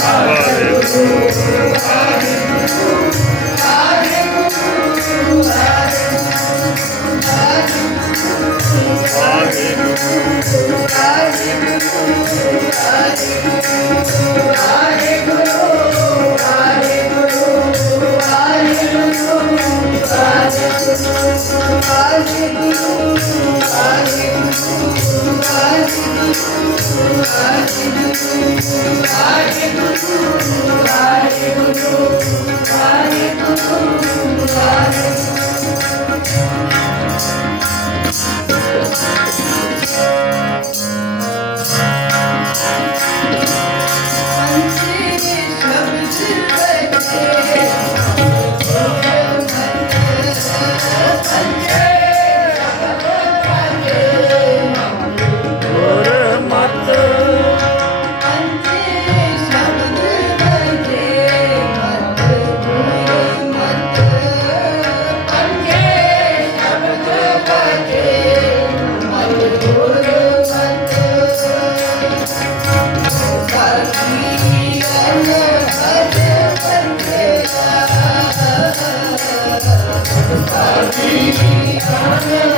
Hallelujah. Amém.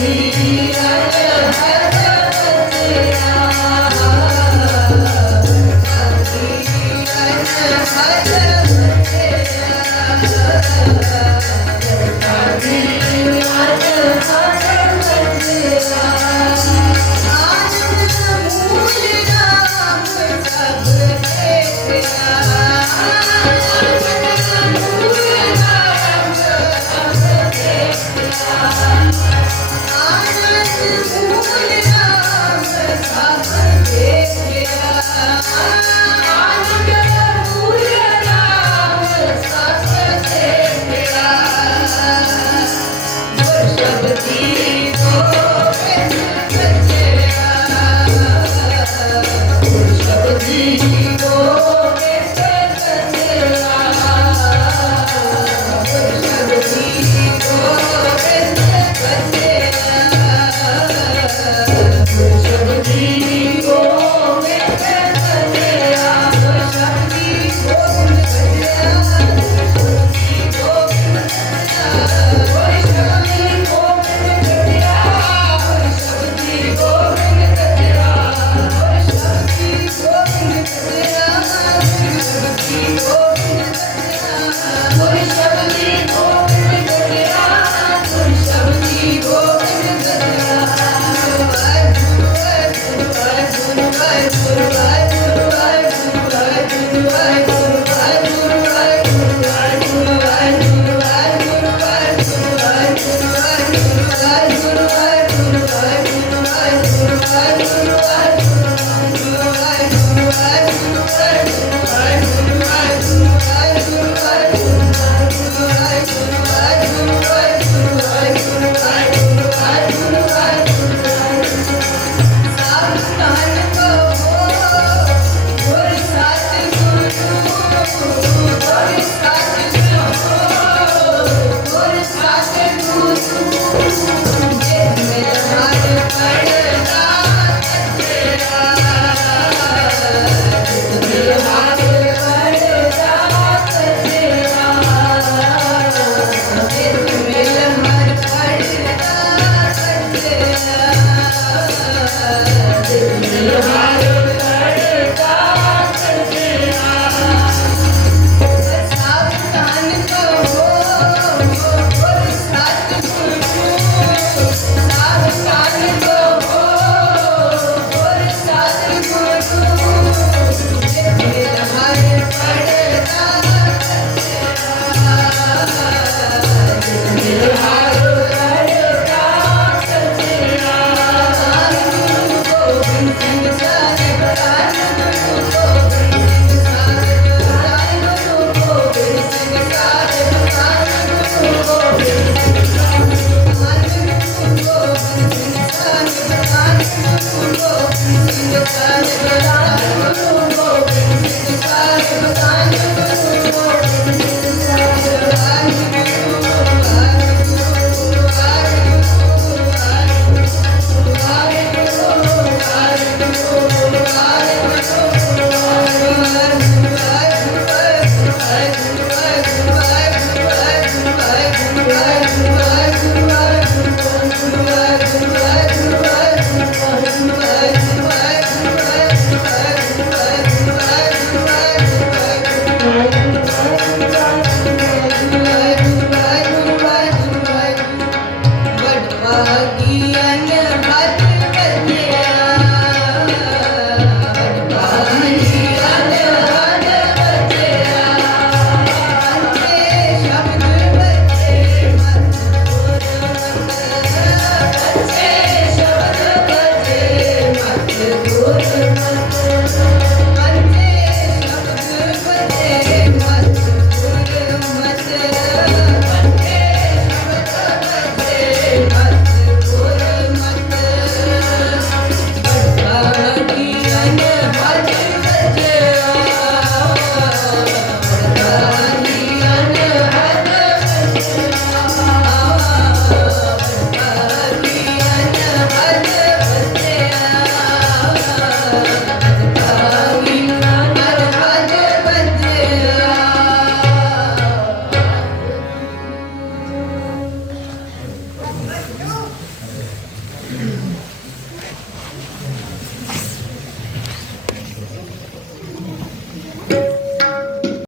see.